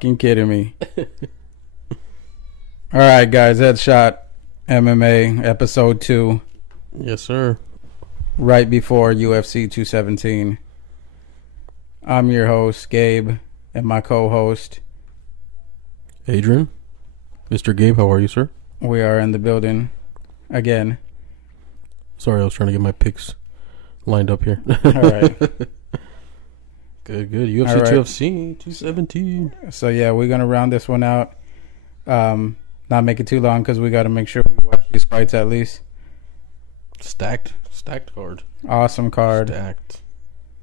fucking kidding me? All right, guys. Headshot MMA episode 2. Yes, sir. Right before UFC 217. I'm your host, Gabe, and my co-host, Adrian. Mr. Gabe, how are you, sir? We are in the building again. Sorry, I was trying to get my picks lined up here. All right. Good. UFC All right. 217. So, yeah, we're going to round this one out. Not make it too long because we got to make sure we watch these fights at least. Stacked card. Awesome card. Stacked.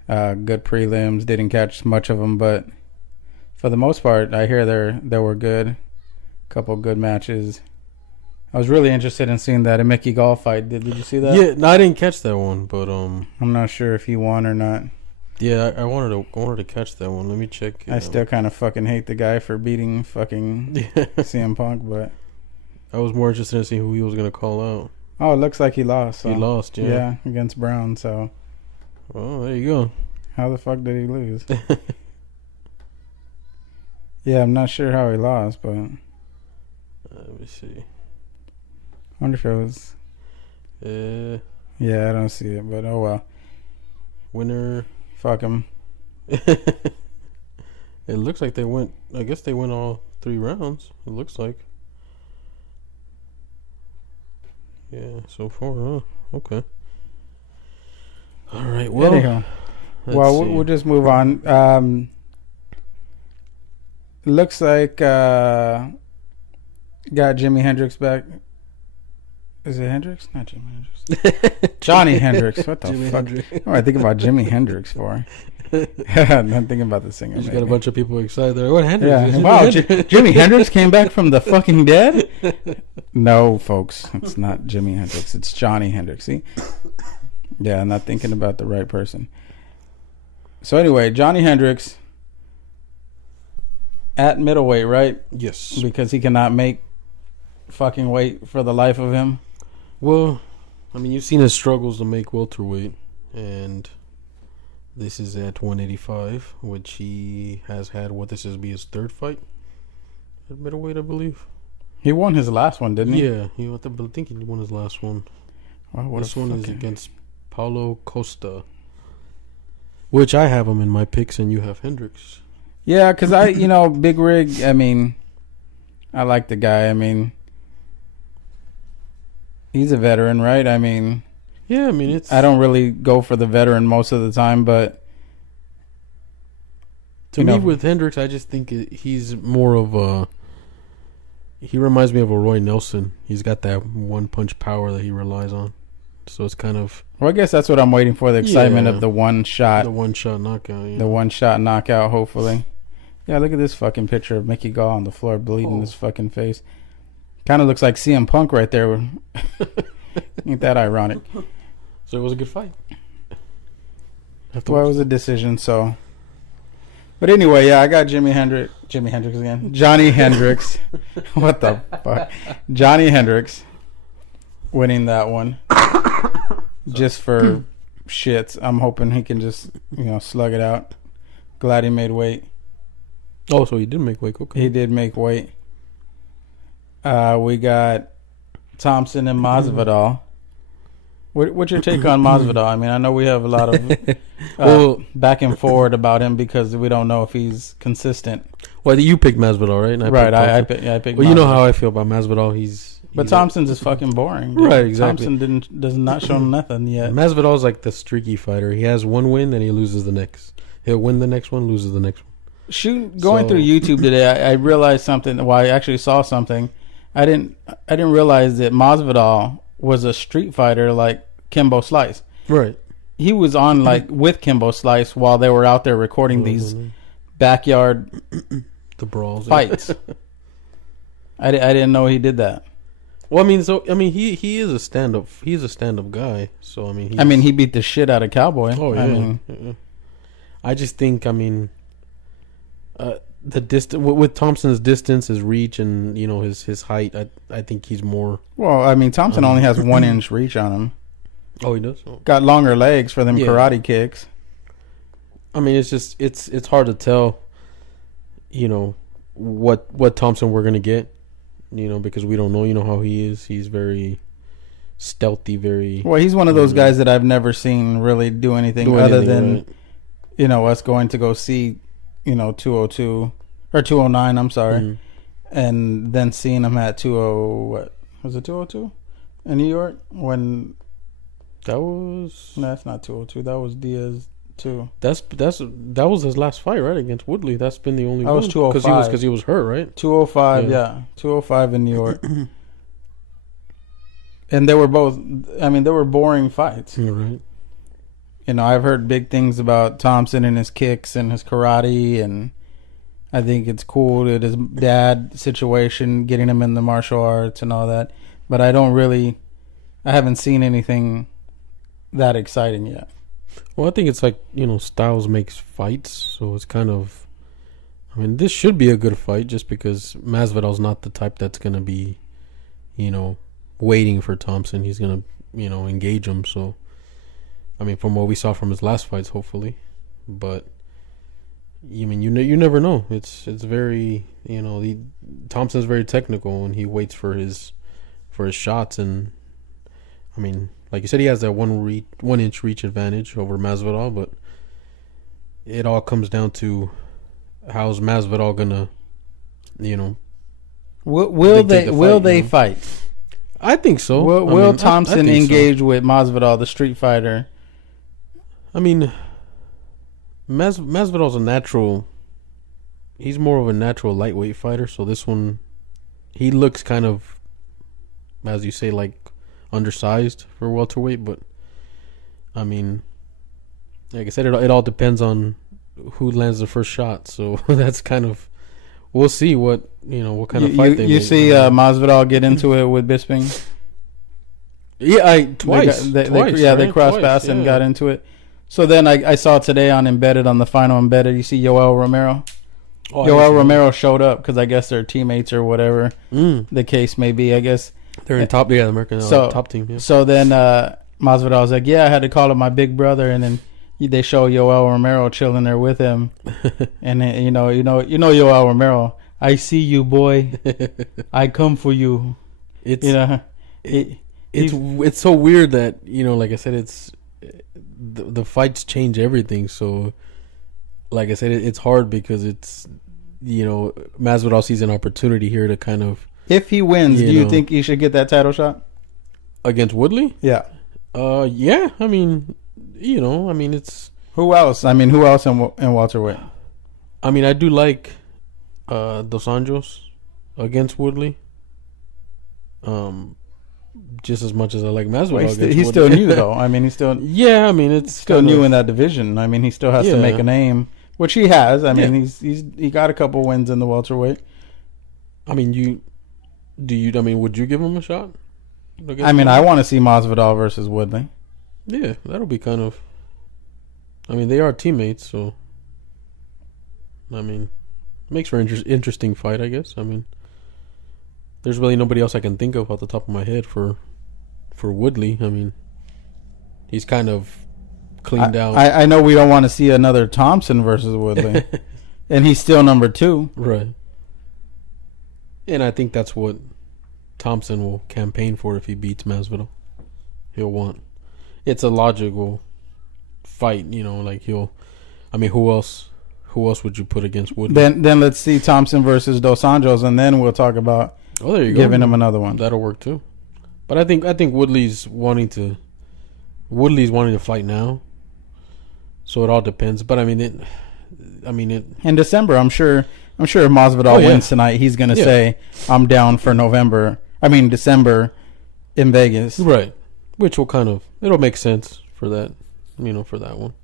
Good prelims. Didn't catch much of them, but for the most part, I hear they were good. Couple good matches. I was really interested in seeing that Mickey Gall fight. Did you see that? Yeah, no, I didn't catch that one, but I'm not sure if he won or not. Yeah, I wanted to catch that one. Let me check. I still kind of fucking hate the guy for beating fucking CM Punk, but I was more interested in seeing who he was gonna call out. Oh, it looks like he lost. So. He lost, yeah. Yeah, against Brown. So. Oh, there you go. How the fuck did he lose? Yeah, I'm not sure how he lost, but. Let me see. I wonder if it was. Yeah, I don't see it, but oh well. Winner. Fuck him. It looks like they went. I guess they went all 3 rounds. It looks like. Yeah, so far, huh? Okay. All right. Well, anyhow, we'll just move on. Looks like got Jimi Hendrix back. Is it Hendrix? Not Jimi Hendrix. Johnny Hendrix. What the Jimi fuck? Hendrix. What am I thinking about Jimi Hendrix for? I'm thinking about the singer. You just got a bunch of people excited there. What Hendrix? Yeah. Wow, Jimi Hendrix came back from the fucking dead? No, folks. It's not Jimi Hendrix. It's Johnny Hendrix. See? Yeah, I'm not thinking about the right person. So anyway, Johnny Hendrix at middleweight, right? Yes. Because he cannot make fucking weight for the life of him. Well, I mean, you've seen his struggles to make welterweight, and this is at 185, which he has had. This is be his 3rd fight at middleweight, I believe. He won his last one, didn't he? Yeah, I think he won his last one. Wow, this one is against Paulo Costa, which I have him in my picks, and you have Hendrix. Yeah, because Big Rig, I mean, I like the guy. I mean, he's a veteran, right? I mean, yeah, I mean, it's. I don't really go for the veteran most of the time, but to me, with Hendrix, I just think he's more of a. He reminds me of a Roy Nelson. He's got that one punch power that he relies on, so it's kind of. Well, I guess that's what I'm waiting for. The excitement of the one shot. The one shot knockout. Yeah. The one shot knockout. Hopefully. Yeah, look at this fucking picture of Mickey Gall on the floor bleeding his fucking face. Kind of looks like CM Punk right there. Ain't that ironic? So it was a good fight. Well, it was a decision, so. But anyway, yeah, I got Jimi Hendrix again. Johnny Hendrix. What the fuck? Johnny Hendrix winning that one. Just for shits. I'm hoping he can just, slug it out. Glad he made weight. Oh, so he did make weight. Okay. He did make weight. We got Thompson and Masvidal. What's your take on Masvidal? I mean, I know we have a lot of back and forward about him because we don't know if he's consistent. Well, you picked Masvidal, right? Right, I picked Masvidal. Well, you know how I feel about Masvidal. But Thompson's is fucking boring. Dude. Right, exactly. Thompson does not show nothing yet. Masvidal's like the streaky fighter. He has one win, then he loses the next. He'll win the next one, loses the next one. Going through YouTube today, I realized something. Well, I actually saw something. I didn't realize that Masvidal was a street fighter like Kimbo Slice. Right. He was on with Kimbo Slice while they were out there recording these backyard the brawls fights. I didn't know he did that. Well, he is a stand-up. He's a stand-up guy. So he beat the shit out of Cowboy. Oh yeah. I just think the distance with Thompson's distance, his reach, and his height. I think he's more. Well, Thompson only has 1 inch reach on him. Oh, he does. Oh. Got longer legs for them karate kicks. It's just it's hard to tell. what Thompson we're gonna get. Because we don't know. You know how he is. He's very stealthy. Very well. He's one of those guys that I've never seen really do anything other than us going to go see 202 or 209. I'm sorry. Mm-hmm. And then seeing him at 20, what was it, 202 in New York? When that was no, that's not 202. That was Diaz too. That was his last fight, right, against Woodley. That's been the only one. That was 205 because he was hurt, right? 205, yeah, 205 in New York. And they were both. I mean, they were boring fights. Right. I've heard big things about Thompson and his kicks and his karate, and I think it's cool that his dad situation, getting him in the martial arts and all that. But I haven't seen anything that exciting yet. Well, I think it's like, styles makes fights. So it's kind of, this should be a good fight just because Masvidal's not the type that's going to be, waiting for Thompson. He's going to, engage him. So, from what we saw from his last fights, hopefully. But you never know. It's very Thompson's very technical and he waits for his shots, and like you said, he has that 1 inch reach advantage over Masvidal, but it all comes down to how's Masvidal gonna will they fight? I think so. Will Thompson engage with Masvidal, the street fighter? Masvidal's a natural. He's more of a natural lightweight fighter. So this one, he looks kind of, as you say, like undersized for welterweight. But like I said, it all depends on who lands the first shot. So that's kind of, we'll see what kind of fight they make. You see Masvidal get into it with Bisping. Yeah, twice. They crossed paths and got into it. So then I saw today on the final Embedded, you see Yoel Romero. Yoel Romero showed up because I guess they're teammates or whatever the case may be. I guess they're in top, the American top team. Yeah. So then Masvidal was like, I had to call him my big brother, and then they show Yoel Romero chilling there with him, and then, Yoel Romero. I see you, boy. I come for you. It's so weird that like I said, it's. The fights change everything. So, like I said, it's hard because it's Masvidal sees an opportunity here to kind of. If he wins, do you think he should get that title shot against Woodley? Yeah. Yeah. It's who else? Who else in welterweight? I do like Dos Anjos against Woodley. Just as much as I like Masvidal. He's still new though. He's still it's still new in that division. He still has to make a name, which he has. He got a couple wins in the welterweight. Would you give him a shot? I want to see Masvidal versus Woodley. Yeah, that'll be kind of. They are teammates, so. Makes for an interesting fight, I guess. There's really nobody else I can think of off the top of my head for Woodley. He's kind of cleaned out. I know we don't want to see another Thompson versus Woodley, and he's still number 2, right? And I think that's what Thompson will campaign for if he beats Masvidal. He'll want. It's a logical fight, like he'll. Who else? Who else would you put against Woodley? Then let's see Thompson versus Dos Anjos, and then we'll talk about. Oh, there you go. Giving him another one. That'll work too. But I think Woodley's wanting to fight now. So it all depends. But in December, I'm sure if Masvidal wins tonight, he's gonna say I'm down for December in Vegas. Right. Which will it'll make sense for that, for that one.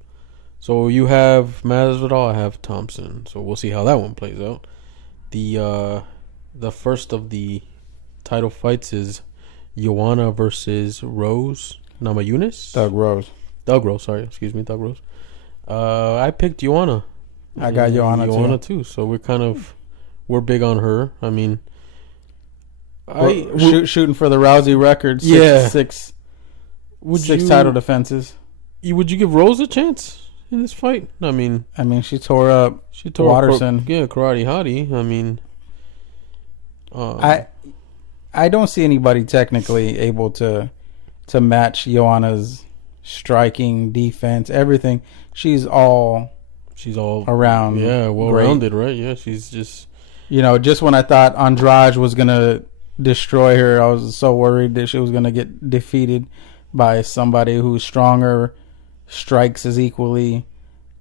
So you have Masvidal, I have Thompson. So we'll see how that one plays out. The first of the title fights is Joanna versus Rose Namajunas. Doug Rose. Sorry. Excuse me, Doug Rose. I picked Joanna. I got Joanna too. So we're big on her. Shooting for the Rousey record. Six title defenses. Would you give Rose a chance in this fight? She tore up Watterson. Karate Hottie. I don't see anybody technically able to match Joanna's striking, defense, everything. She's all around. Yeah, well-rounded, right? Yeah, she's just... just when I thought Andrade was going to destroy her, I was so worried that she was going to get defeated by somebody who's stronger, strikes is equally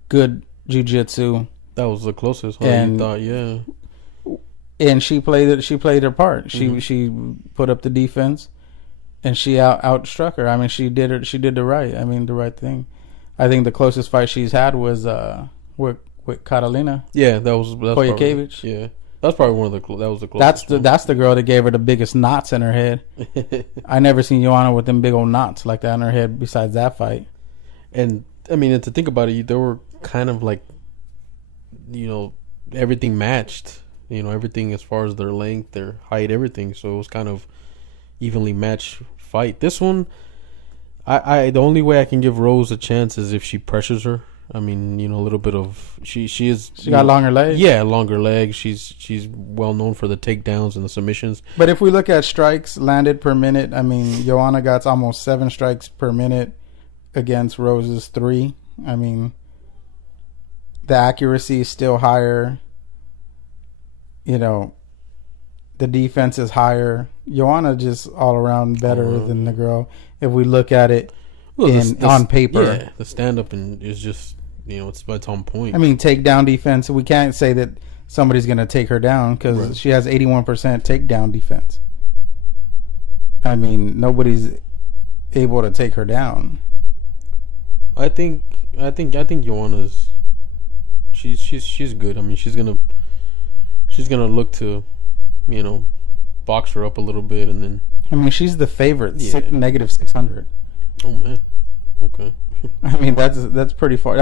good jiu-jitsu. That was the closest. And you thought, yeah. And she played her part. She put up the defense, and she outstruck her. I mean, she did the right thing. I think the closest fight she's had was with Catalina. Yeah, that's Kojakevich. Yeah, that's probably one of the that was the closest. That's the girl that gave her the biggest knots in her head. I never seen Joanna with them big old knots like that in her head. Besides that fight, and I mean, to think about it, they were kind of like, everything matched. Everything as far as their length, their height, everything. So it was kind of evenly matched fight. This one, I the only way I can give Rose a chance is if she pressures her. I mean, a little bit of she got longer legs. Yeah, longer legs. She's well known for the takedowns and the submissions. But if we look at strikes landed per minute, I mean, Joanna got almost 7 strikes per minute against Rose's 3. I mean, the accuracy is still higher. The defense is higher. Joanna just all around better than the girl. If we look at it on paper, yeah, the stand up is just it's on point. I mean, takedown defense. We can't say that somebody's going to take her down because she has 81% takedown defense. I mean, nobody's able to take her down. I think Joanna's she's good. I mean, she's gonna look to, box her up a little bit, and then. I mean, she's the favorite. Yeah. Negative 600. Oh man. Okay. I mean, that's pretty far.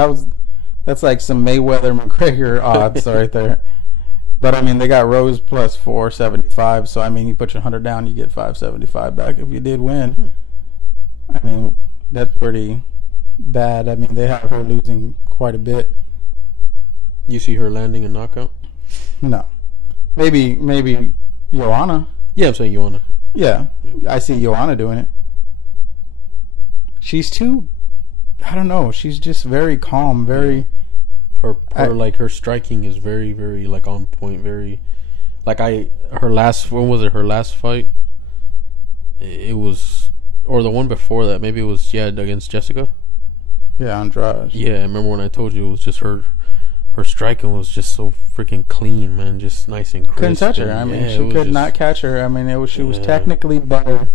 That's like some Mayweather McGregor odds right there. But I mean, they got Rose plus 475. So I mean, you put your 100 down, you get 575 back if you did win. I mean, that's pretty bad. I mean, they have her losing quite a bit. You see her landing a knockout? No. Maybe Joanna. Yeah, I'm saying Joanna. Yeah, I see Joanna doing it. She's too, I don't know. She's just very calm. Very. Her striking is very, very like on point. Very, like her last fight? It was, or the one before that. Maybe it was against Jessica. Yeah, Andrade. Yeah, I remember when I told you it was just her. Her striking was just so freaking clean, man. Just nice and crisp. Couldn't touch her. I mean, she could not catch her. I mean, she was technically better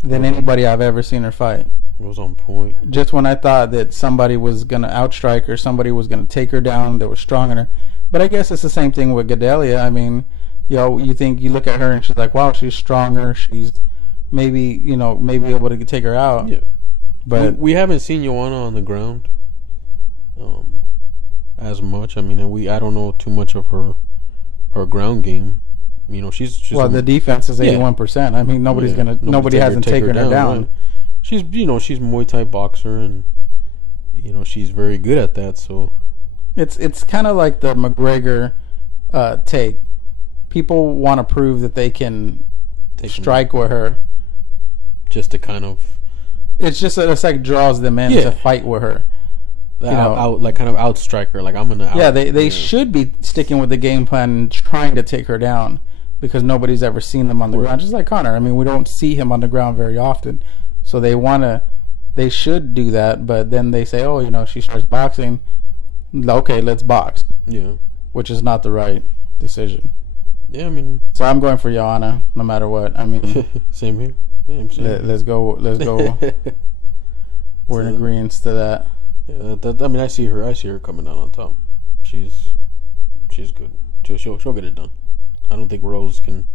than anybody I've ever seen her fight. It was on point. Just when I thought that somebody was going to outstrike her, somebody was going to take her down, that was stronger than her. But I guess it's the same thing with Gadelia. I mean, you look at her and she's like, wow, she's stronger. She's maybe able to take her out. Yeah. But we haven't seen Joanna on the ground. As much. I mean, I don't know too much of her ground game. She's the defense is 81%. I mean, nobody hasn't taken her down. Right. She's she's a Muay Thai boxer, and she's very good at that. So it's kind of like the McGregor take. People want to prove that they can strike with her, just to kind of. It's like draws them in to fight with her. Kind of outstrike her. Like I'm gonna. They should be sticking with the game plan and trying to take her down because nobody's ever seen them on the ground. Just like Conor. I mean, we don't see him on the ground very often, so they should do that. But then they say, oh, she starts boxing. Okay, let's box. Yeah, which is not the right decision. Yeah, I mean. So I'm going for Joanna, no matter what. I mean, same here. Same. Let's go. We're in agreement to that. Yeah, I mean, I see her coming out on top. She's good. She'll get it done. I don't think Rose can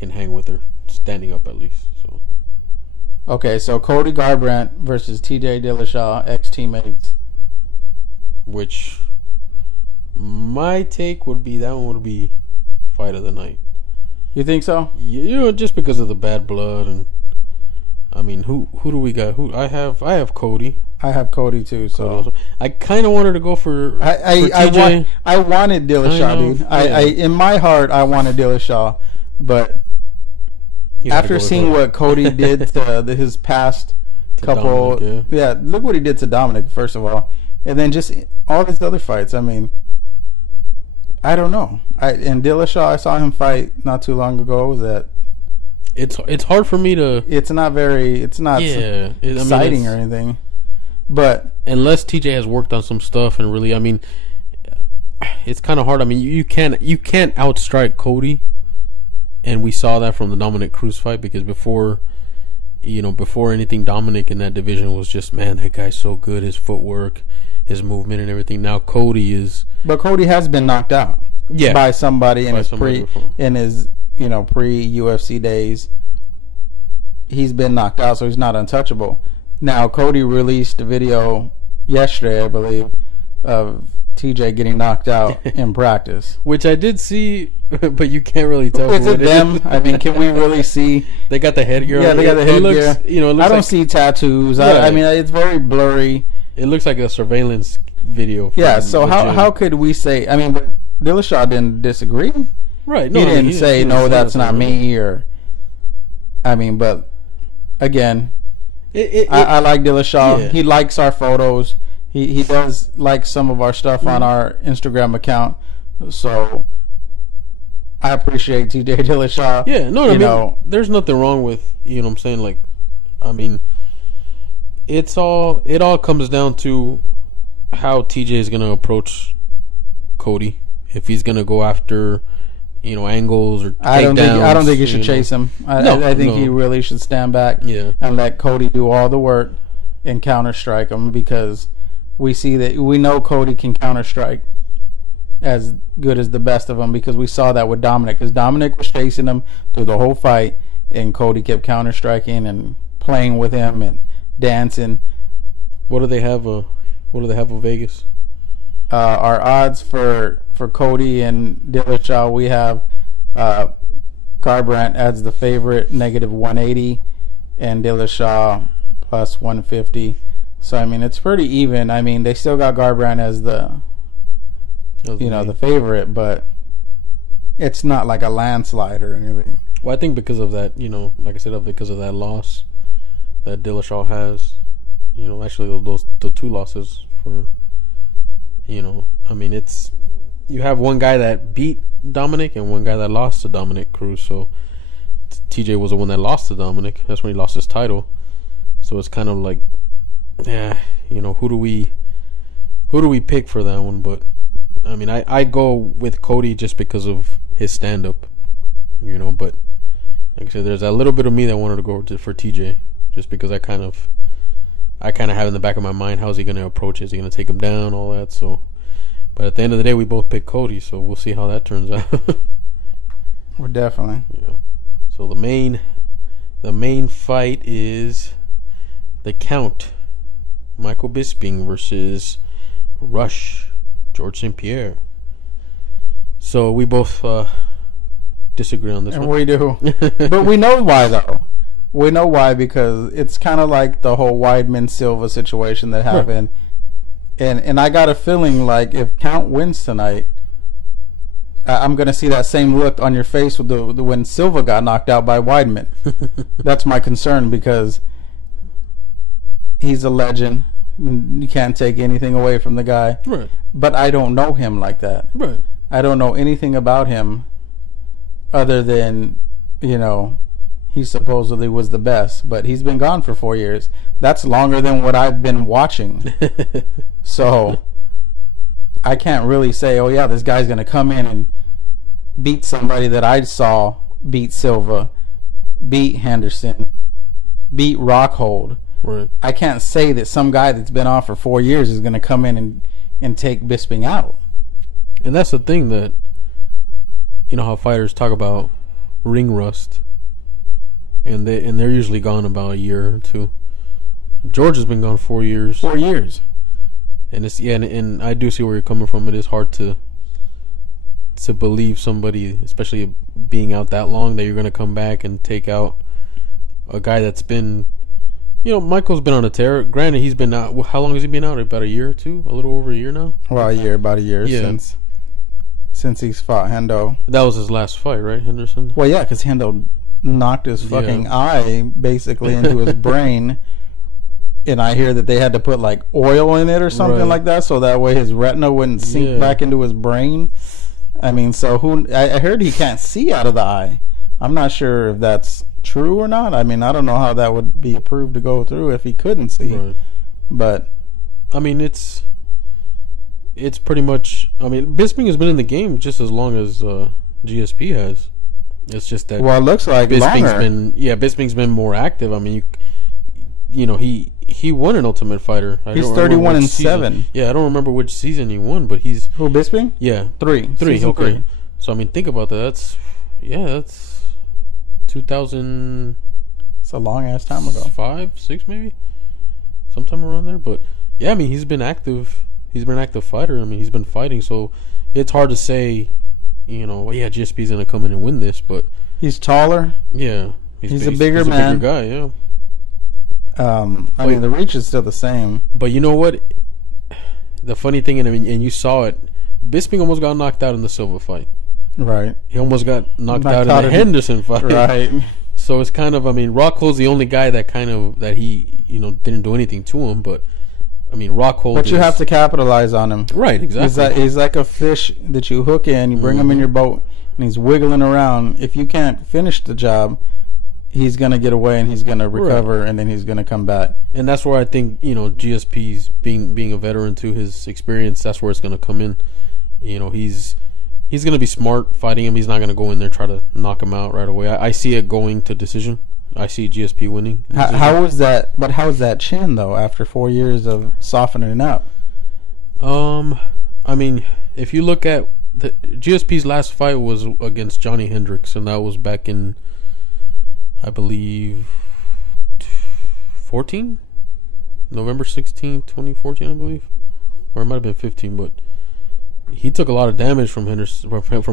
hang with her standing up at least. So. Okay, so Cody Garbrandt versus T.J. Dillashaw, ex-teammates. Which my take would be that one would be fight of the night. You think so? Just because of the bad blood and. I mean, who do we got? I have Cody. I have Cody too. So Cody also. I kind of wanted to go for TJ. I wanted Dillashaw, dude. Yeah. I in my heart I wanted Dillashaw, but after seeing what Cody did to his past couple, Dominic, look what he did to Dominic first of all, and then just all his other fights. I mean, I don't know. And Dillashaw, I saw him fight not too long ago. It's hard for me to. It's not exciting or anything. But unless TJ has worked on some stuff and really, I mean, it's kind of hard. I mean, you can't outstrike Cody, and we saw that from the Dominic Cruz fight because before anything, Dominic in that division was just, man, that guy's so good. His footwork, his movement, and everything. Now Cody is. But Cody has been knocked out. Yeah. By somebody in his pre-UFC days. He's been knocked out, so he's not untouchable. Now, Cody released a video yesterday, I believe, of TJ getting knocked out in practice. Which I did see, but you can't really tell. Is it them? I mean, can we really see? They got the headgear on. Yeah, they got the headgear. It looks I don't see tattoos. Yeah. I mean, it's very blurry. It looks like a surveillance video. So how could we say... I mean, but Dillashaw didn't disagree. Right. No, he didn't say, no, that's not me, or... I mean, but... Again, I like Dillashaw. Yeah. He likes our photos. He does like some of our stuff on our Instagram account. So I appreciate TJ Dillashaw. Yeah, there's nothing wrong with, you know what I'm saying? Like, I mean, it all comes down to how TJ is going to approach Cody. If he's going to go after, angles or takedowns. I don't think he should chase him. I think he really should stand back and let Cody do all the work and counter strike him, because we know Cody can counter strike as good as the best of them, because we saw that with Dominic, because Dominic was chasing him through the whole fight and Cody kept counter striking and playing with him and dancing. What do they have of Vegas? Our odds for Cody and Dillashaw, we have Garbrandt as the favorite, -180, and Dillashaw plus 150. So I mean, it's pretty even. I mean, they still got Garbrandt as the favorite, but it's not like a landslide or anything. Well, I think because of that, like I said, because of that loss that Dillashaw has, actually the two losses for. I mean, you have one guy that beat Dominic and one guy that lost to Dominic Cruz. So TJ was the one that lost to Dominic. That's when he lost his title. So it's kind of like, who do we pick for that one? But I mean, I go with Cody just because of his stand up. But like I said, there's a little bit of me that wanted to go for TJ just because I kind of have in the back of my mind, how's he going to approach it? Is he going to take him down? All that. So, but at the end of the day, we both picked Cody, so we'll see how that turns out. Well, definitely. Yeah. So the main fight is the Count, Michael Bisping versus Rush, George St. Pierre. So we both disagree on this one. We do, but we know why though. We know why, because it's kind of like the whole Weidman-Silva situation that happened. And I got a feeling like if Count wins tonight, I'm going to see that same look on your face with when Silva got knocked out by Weidman. That's my concern, because he's a legend. You can't take anything away from the guy. Right. But I don't know him like that. Right. I don't know anything about him other than, he supposedly was the best, but he's been gone for 4 years. That's longer than what I've been watching. So I can't really say, oh yeah, this guy's going to come in and beat somebody that I saw beat Silva, beat Henderson, beat Rockhold. Right. I can't say that some guy that's been on for 4 years is going to come in and take Bisping out. And that's the thing, that how fighters talk about ring rust. And they're usually gone about a year or two. George has been gone 4 years. 4 years. And it's and I do see where you're coming from. It is hard to believe somebody, especially being out that long, that you're going to come back and take out a guy that's been, Michael's been on a tear. Granted, he's been out. How long has he been out? About a year or two? A little over a year now? Well, about a year since he's fought Hendo. That was his last fight, right, Henderson? Well, yeah, because Hendo knocked his fucking eye basically into his brain. And I hear that they had to put like oil in it or something like that, so that way his retina wouldn't sink back into his brain. I mean, so I heard he can't see out of the eye. I'm not sure if that's true or not. I mean, I don't know how that would be approved to go through if he couldn't see. Right. But I mean, it's pretty much. I mean, Bisping has been in the game just as long as GSP has. It's just that. Well, it looks like Bisping's been more active. I mean, he won an Ultimate Fighter. He's 31-7. Yeah, I don't remember which season he won, but he's who Bisping? Yeah, three. Okay. 3. So I mean, think about that. That's 2000. It's a long ass time ago. 5, 6 maybe, sometime around there. But yeah, I mean, he's been active. He's been an active fighter. I mean, he's been fighting. So it's hard to say, GSP's gonna come in and win this. But he's taller. Yeah, he's a bigger man. Bigger guy. Yeah. I mean, the reach is still the same. But you know what? The funny thing, and you saw it, Bisping almost got knocked out in the Silva fight. Right. He almost got knocked out in the Henderson fight. Right. So it's kind of, I mean, Rockhold's the only guy that he didn't do anything to him. But I mean, Rockhold. But you have to capitalize on him. Right. Exactly. He's like a fish that you hook in, you bring him in your boat, and he's wiggling around. If you can't finish the job, he's going to get away and he's going to recover and then he's going to come back. And that's where I think, GSP's being a veteran to his experience, that's where it's going to come in. He's going to be smart fighting him. He's not going to go in there try to knock him out right away. I see it going to decision. I see GSP winning. How was that? But how's that chin, though, after 4 years of softening it up? I mean, if you look at GSP's last fight was against Johnny Hendricks, and that was back in, I believe, 14? November 16, 2014, I believe. Or it might have been 15, but he took a lot of damage from Henderson.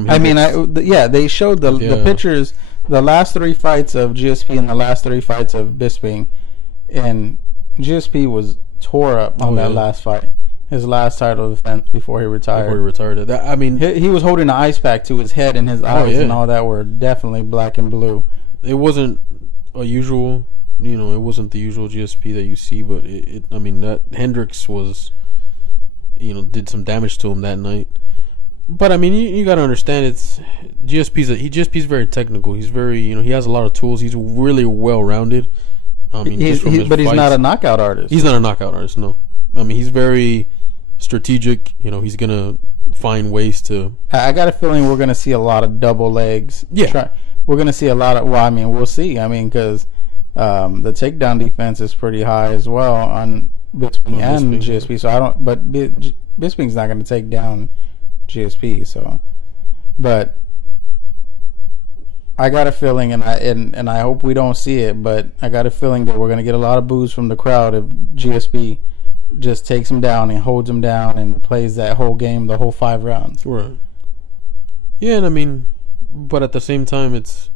I mean, they showed the pictures, the last 3 fights of GSP and the last 3 fights of Bisping, and GSP was tore up on that last fight. His last title defense before he retired. He was holding an ice pack to his head, and his eyes and all that were definitely black and blue. It wasn't a usual, it wasn't the usual GSP that you see, but that Hendricks was, did some damage to him that night. But I mean, you got to understand, it's GSP's very technical. He's very, he has a lot of tools. He's really well rounded. I mean, he's not a knockout artist. He's not a knockout artist. No, I mean, he's very strategic. He's gonna find ways to. I got a feeling we're gonna see a lot of double legs. Yeah. We're going to see a lot of, we'll see. I mean, because the takedown defense is pretty high as well on Bisping and GSP. So but Bisping's not going to take down GSP. So, but I got a feeling, and I hope we don't see it, but I got a feeling that we're going to get a lot of boos from the crowd if GSP just takes him down and holds him down and plays that whole game, the whole 5 rounds. Right. Yeah, and I mean, but at the same time, it's.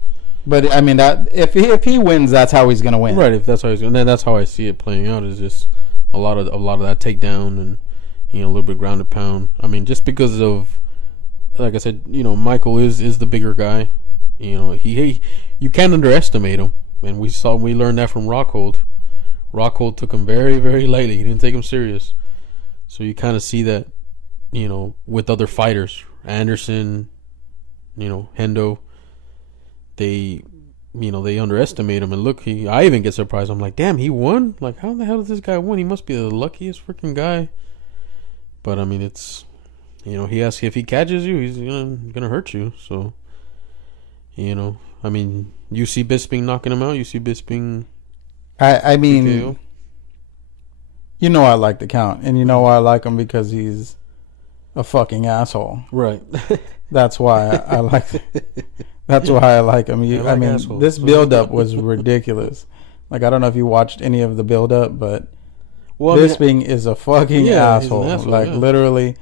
But I mean, that if he wins, that's how he's gonna win. Right. If that's how he's gonna, then that's how I see it playing out. Is just a lot of that takedown and a little bit grounded pound. I mean, just because of, like I said, Michael is the bigger guy. He you can't underestimate him, and we learned that from Rockhold. Rockhold took him very, very lightly. He didn't take him serious. So you kind of see that, with other fighters, Anderson. Hendo, they underestimate him, and look, I even get surprised. I'm like, damn, he won? Like, how the hell does this guy win? He must be the luckiest freaking guy. But I mean, it's, he asks, if he catches you, he's gonna hurt you. So, I mean, you see Bisping knocking him out. You see Bisping. I mean, I like the count, and why I like him, because he's a fucking asshole. Right. That's why I like. That's why I like him. I mean, assholes. This build-up was ridiculous. Like, I don't know if you watched any of the build-up, but Bisping is a fucking asshole. Literally,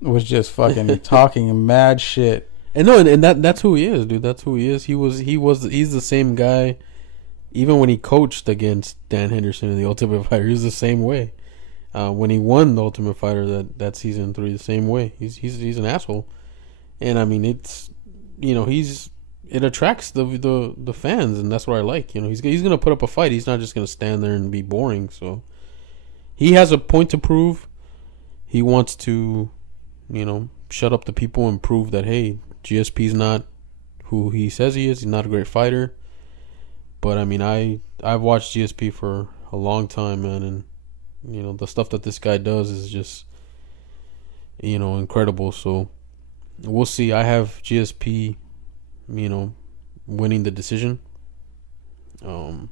was just fucking talking mad shit. And no, and that's who he is, dude. That's who he is. He's the same guy. even when he coached against Dan Henderson in the Ultimate Fighter, he was the same way. When he won the Ultimate Fighter that season 3, the same way. He's an asshole, and I mean it's it attracts the fans, and that's what I like. He's gonna put up a fight. He's not just gonna stand there and be boring. So he has a point to prove. He wants to, shut up the people and prove that hey, GSP's not who he says he is. He's not a great fighter. But I mean, I've watched GSP for a long time, man, and the stuff that this guy does is just incredible. So we'll see. I have GSP, winning the decision. But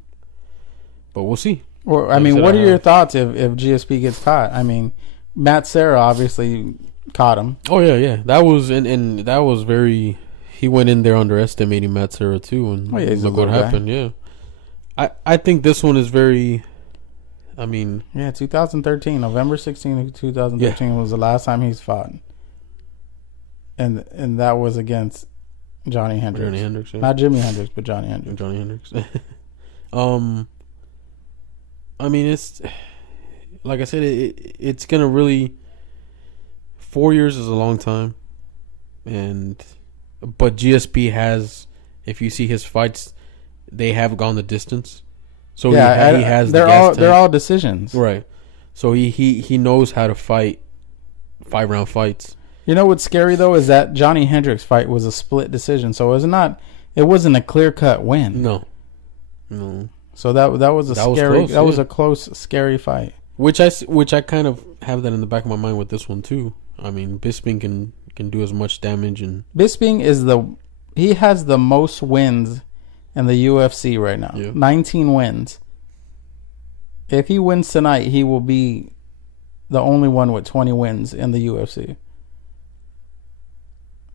we'll see. Well, I mean, what are your thoughts if GSP gets caught? I mean, Matt Serra obviously caught him. Oh yeah. That was and that was very. He went in there underestimating Matt Serra too, and look what happened. Yeah, I think this one is very. I mean, 2013, November 16th, 2013 was the last time he's fought, and that was against Johnny Hendricks. Yeah. Not Jimi Hendrix, but Johnny Hendricks. I mean, it's like I said, it's gonna really. 4 years is a long time, but GSP has, if you see his fights, they have gone the distance. So he has. They're all decisions, right? So he knows how to fight 5-round fights. You know what's scary though is that Johnny Hendricks fight was a split decision, so it wasn't a clear cut win. No. So that was a close, scary fight. Which I kind of have that in the back of my mind with this one too. I mean, Bisping can do as much damage, and Bisping he has the most wins in the UFC right now. Yeah. 19 wins. If he wins tonight, he will be the only one with 20 wins in the UFC.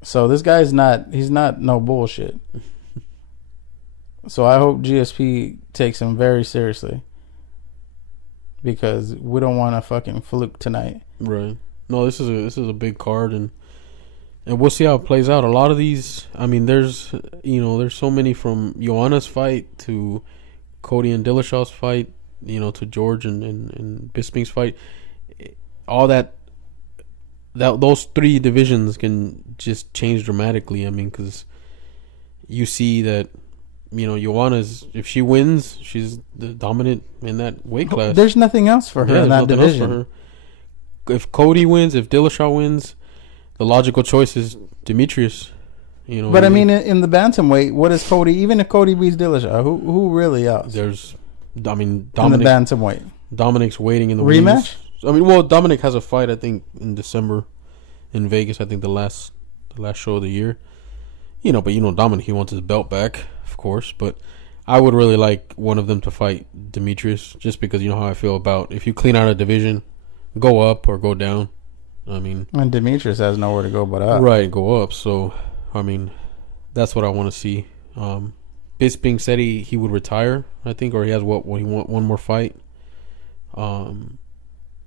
So this guy's he's not no bullshit. So I hope GSP takes him very seriously, because we don't want a fucking fluke tonight. Right. No, this is a big card, and we'll see how it plays out. A lot of these, I mean, there's so many, from Joanna's fight to Cody and Dillashaw's fight, to George and Bisping's fight. All that those 3 divisions can just change dramatically. I mean, because you see that, Joanna's, if she wins, she's the dominant in that weight class. There's nothing else for her in that division. If Cody wins, if Dillashaw wins, the logical choice is Demetrius. But I mean, in the bantamweight, what is Cody? Even if Cody beats Dillashaw, who really else? Dominic in the bantamweight. Dominic's waiting in the rematch. Wings. I mean, well, Dominic has a fight, I think, in December in Vegas. I think the last show of the year. But Dominic, he wants his belt back, of course. But I would really like one of them to fight Demetrius, just because you know how I feel about, if you clean out a division, go up or go down. I mean, and Demetrius has nowhere to go but up. Right, go up. So, I mean, that's what I want to see. Bisping said he would retire, I think, or he has one more fight.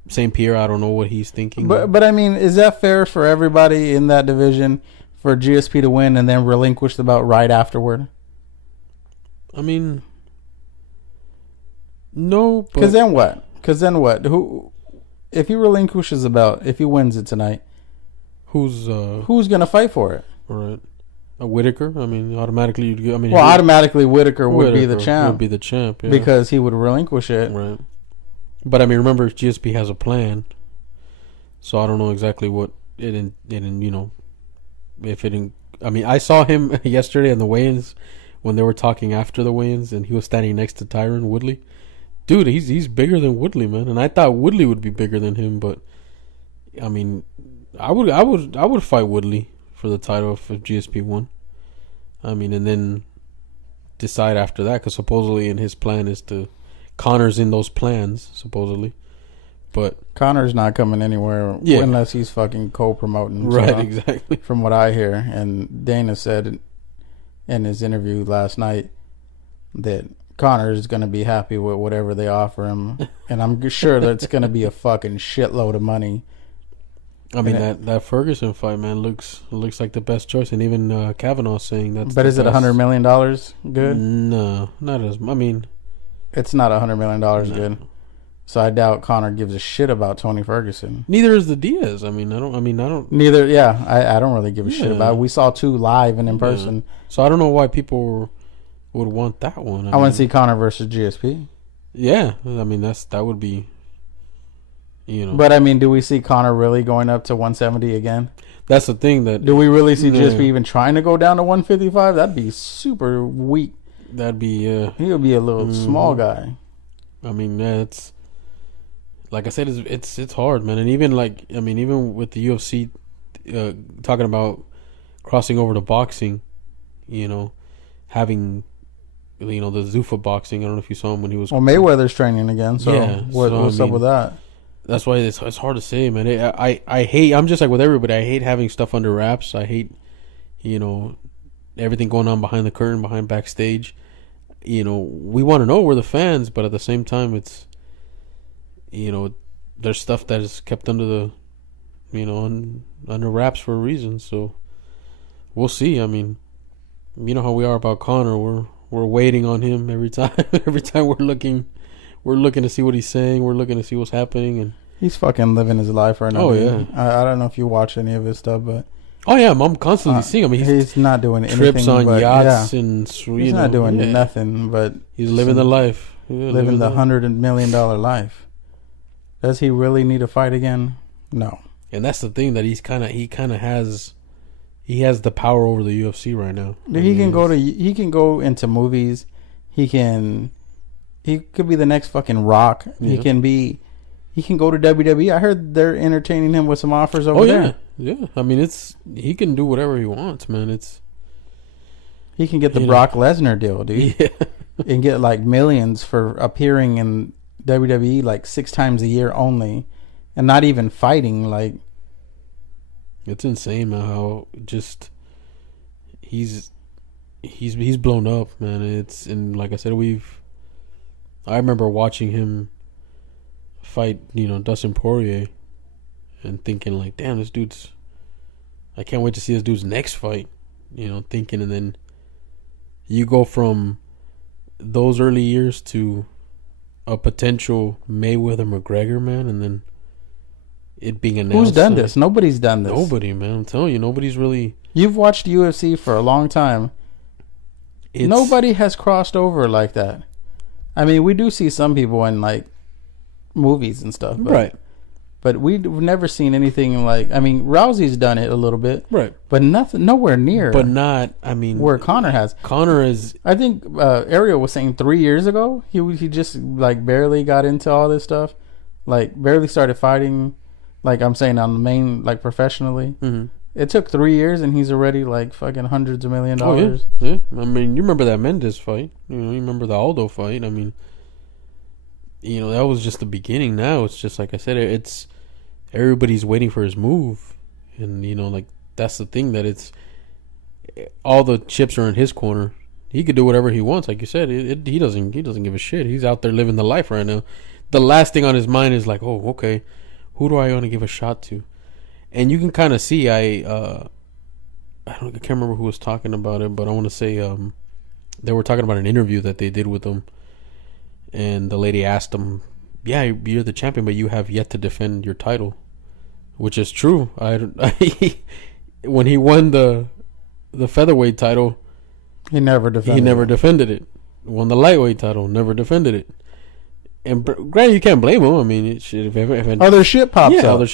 St. Pierre, I don't know what he's thinking. But I mean, is that fair for everybody in that division for GSP to win and then relinquish the belt right afterward? I mean, no. Because then what? Who? If he relinquishes the belt, if he wins it tonight, who's gonna fight for it? Right, Whitaker. I mean, automatically automatically Whitaker would be the champ. Would be the champ, yeah. Because he would relinquish it. Right. But I mean, remember, GSP has a plan, so I don't know exactly what it if it. I mean, I saw him yesterday in the weigh-ins when they were talking after the weigh-ins, and he was standing next to Tyron Woodley. Dude, he's bigger than Woodley, man, and I thought Woodley would be bigger than him, but I mean, I would fight Woodley for the title if GSP won. I mean, and then decide after that, because supposedly in his plan is to Connor's in those plans supposedly, but Connor's not coming anywhere unless he's fucking co-promoting. Right, exactly. From what I hear, and Dana said in his interview last night that Connor is going to be happy with whatever they offer him, and I'm sure that's going to be a fucking shitload of money. I mean, that Ferguson fight, man, looks like the best choice, and even Kavanaugh saying that's. But is it $100 million good? No, not as. I mean, it's not $100 million No. good. So I doubt Conor gives a shit about Tony Ferguson. Neither is the Diaz. I don't. Neither. Yeah, I don't really give a shit Yeah. about it. We saw 2 live and in person. So I don't know why people would want that one. I want to see Conor versus GSP. Yeah, I mean that would be. You know, But I mean, do we see Conor really going up to 170 again? that's the thing that Do we really see GSP even trying to go down to 155? That'd be super weak. that'd be. He would be a little small guy. I mean, it's like I said, it's hard, man. And even even with the UFC talking about crossing over to boxing, you know, having the Zuffa boxing. I don't know if you saw him when he was. Well, Mayweather's training again, so Yeah, what's up with that? That's why it's hard to say, man. I hate. I'm just like with everybody. I hate having stuff under wraps. I hate, everything going on behind the curtain, behind backstage. We want to know, we're the fans, but at the same time, it's, there's stuff that is kept under the, under wraps for a reason. So we'll see. I mean, you know how we are about Conor. We're waiting on him every time. Every time we're looking to see what he's saying. We're looking to see what's happening, and he's fucking living his life right now. Oh yeah. I don't know if you watch any of his stuff, but oh yeah, I'm constantly seeing him. He's not doing anything. Trips on but, yachts and he's not doing nothing. But he's living the life. Yeah, living the $100 million life. Does he really need to fight again? No. And that's the thing, that he has the power over the UFC right now. He can go into movies. He could be the next fucking Rock. Yeah. He can go to WWE. I heard they're entertaining him with some offers over there. Yeah. I mean, he can do whatever he wants, man. He can get the Brock Lesnar deal, dude. Yeah. And get like millions for appearing in WWE like 6 times a year only, and not even fighting. Like, it's insane, man. How just he's blown up, man. And like I said, I remember watching him fight, Dustin Poirier, and thinking like, damn, I can't wait to see this dude's next fight. Thinking, and then you go from those early years to a potential Mayweather-McGregor, man, and then it being announced. Who's done this? Nobody's done this. Nobody, man. I'm telling you, nobody's really. You've watched UFC for a long time. Nobody has crossed over like that. I mean, we do see some people in like movies and stuff, right? But we've never seen anything like. I mean, Rousey's done it a little bit, right? But nowhere near. But not. I mean, where Conor has. Conor is. I think Ariel was saying 3 years ago he just like barely got into all this stuff, like barely started fighting. Like I'm saying, on the main, like professionally. Mm-hmm. It took 3 years, and he's already like fucking hundreds of $1 million. Oh, yeah. I mean, you remember that Mendes fight? You remember the Aldo fight? I mean, that was just the beginning. Now it's just like I said. It's everybody's waiting for his move, and like that's the thing, that it's all the chips are in his corner. He could do whatever he wants, like you said. He doesn't give a shit. He's out there living the life right now. The last thing on his mind is like, oh, okay, who do I want to give a shot to? And you can kind of see, I can't remember who was talking about it, but I want to say they were talking about an interview that they did with him, and the lady asked him, "Yeah, you're the champion, but you have yet to defend your title," which is true. When he won the featherweight title, he never defended it. Won the lightweight title, never defended it. And granted, you can't blame him. I mean, if other shit pops up. Other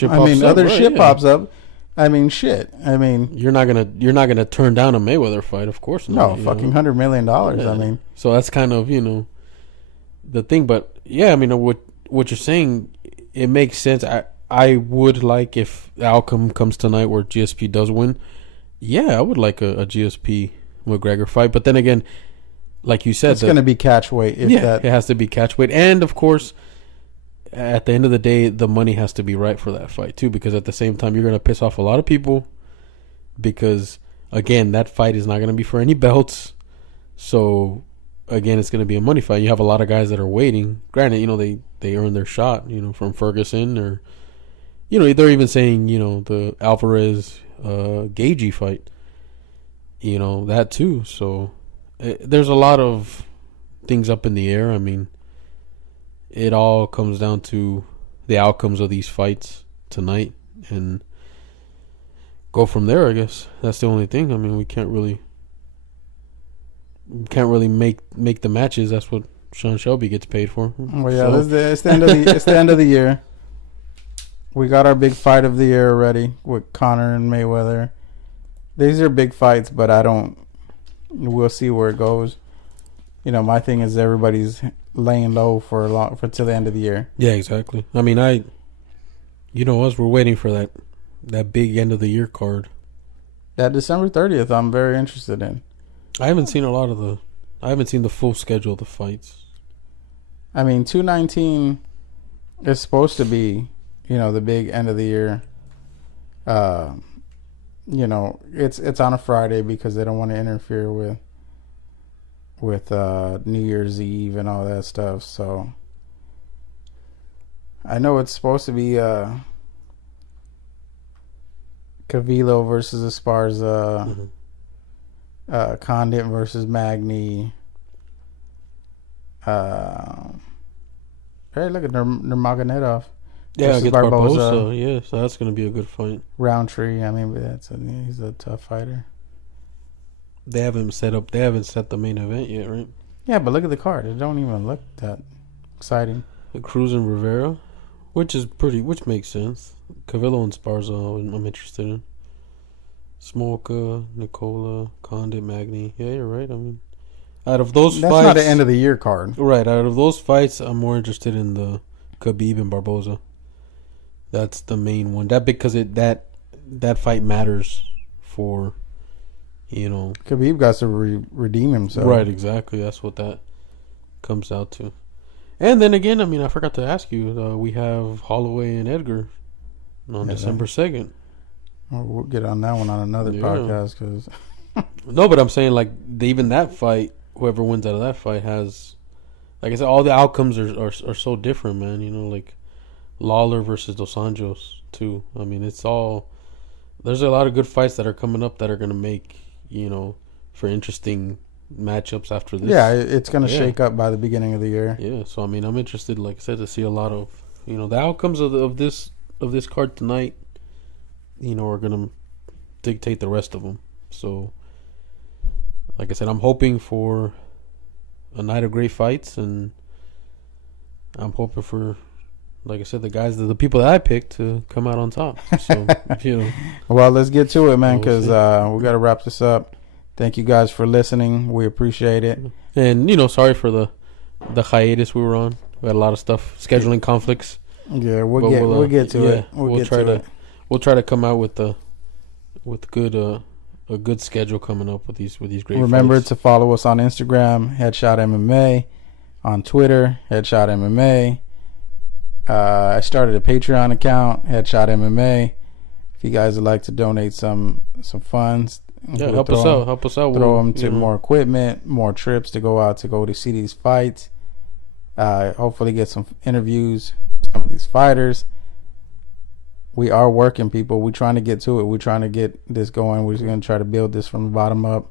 shit pops up. I mean, shit. I mean, you're not gonna turn down a Mayweather fight, of course not. No, fucking $100 million. Yeah. I mean, so that's kind of the thing. But yeah, I mean, what you're saying, it makes sense. I would like, if the outcome comes tonight where GSP does win. Yeah, I would like a GSP McGregor fight. But then again, like you said, it's going to be catch weight. It has to be catch weight. And, of course, at the end of the day, the money has to be right for that fight, too. Because at the same time, you're going to piss off a lot of people. Because, again, that fight is not going to be for any belts. So, again, it's going to be a money fight. You have a lot of guys that are waiting. Granted, they earned their shot, from Ferguson. Or, they're even saying, the Alvarez Gagey fight. That, too. So there's a lot of things up in the air. I mean, it all comes down to the outcomes of these fights tonight and go from there. I guess that's the only thing. I mean, we can't really make the matches. That's what Sean Shelby gets paid for. Well, yeah, it's the end of the it's the end of the year. We got our big fight of the year already with Conor and Mayweather. These are big fights, but we'll see where it goes. You know, my thing is everybody's laying low for till the end of the year. Yeah, exactly. I mean, us, we're waiting for that big end of the year card. That December 30th, I'm very interested in. I haven't seen the full schedule of the fights. I mean, 219 is supposed to be, the big end of the year. It's on a Friday because they don't want to interfere with New Year's Eve and all that stuff. So I know it's supposed to be Cavilo versus Esparza, Condit versus Magny. Hey, look at Nurmagomedov. Yeah, against Barboza. Yeah, so that's going to be a good fight. Roundtree. I mean, he's a tough fighter. They haven't set the main event yet, right? Yeah, but look at the card. It don't even look that exciting. Cruz and Rivera, which makes sense. Cavillo and Sparza, I'm interested in. Smolka, Nicola, Condit, Magny. Yeah, you're right. I mean, out of those that's fights, not an end of the year card, right? Out of those fights, I'm more interested in the Khabib and Barboza. That's the main one. Because that fight matters for, Khabib got to redeem himself. Right, exactly. That's what that comes out to. And then again, I mean, I forgot to ask you. We have Holloway and Edgar on December 2nd. Well, we'll get on that one on another podcast. Cause no, but I'm saying even that fight, whoever wins out of that fight has, like I said, all the outcomes are so different, man. Like Lawler versus Dos Anjos too. I mean, there's a lot of good fights that are coming up that are going to make, for interesting matchups after this. Yeah, it's going to shake up by the beginning of the year. Yeah, so I mean, I'm interested, like I said, to see a lot of, the outcomes of this card tonight, are going to dictate the rest of them. So, like I said, I'm hoping for a night of great fights, and I'm hoping for, like I said, the people that I picked to come out on top. So, Well, let's get to it, man, because we got to wrap this up. Thank you guys for listening. We appreciate it. And, sorry for the hiatus we were on. We had a lot of stuff, scheduling conflicts. Yeah, we'll get to it. We'll try to come out with a good schedule coming up with these great Remember fights. to follow us on Instagram, Headshot MMA, on Twitter, Headshot MMA. I started a Patreon account, Headshot MMA. If you guys would like to donate some funds, help us out. Throw them to more equipment, more trips to go to see these fights. Hopefully get some interviews with some of these fighters. We are working, people. We're trying to get to it. We're trying to get this going. We're just going to try to build this from the bottom up.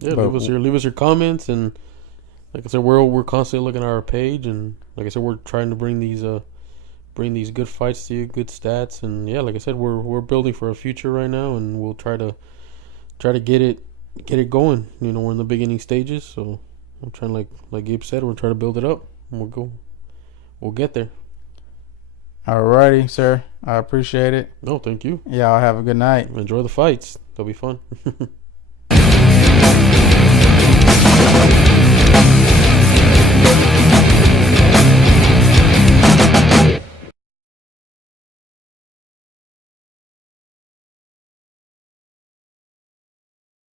Yeah, leave us your comments, and like I said, we're constantly looking at our page, and like I said, we're trying to bring these good fights to you, good stats, and yeah, like I said, we're building for a future right now, and we'll try to get it going. We're in the beginning stages, so I'm trying, like Gabe said, we're trying to build it up, and we'll get there. Alrighty, sir. I appreciate it. No, thank you. Y'all have a good night. Enjoy the fights. They'll be fun.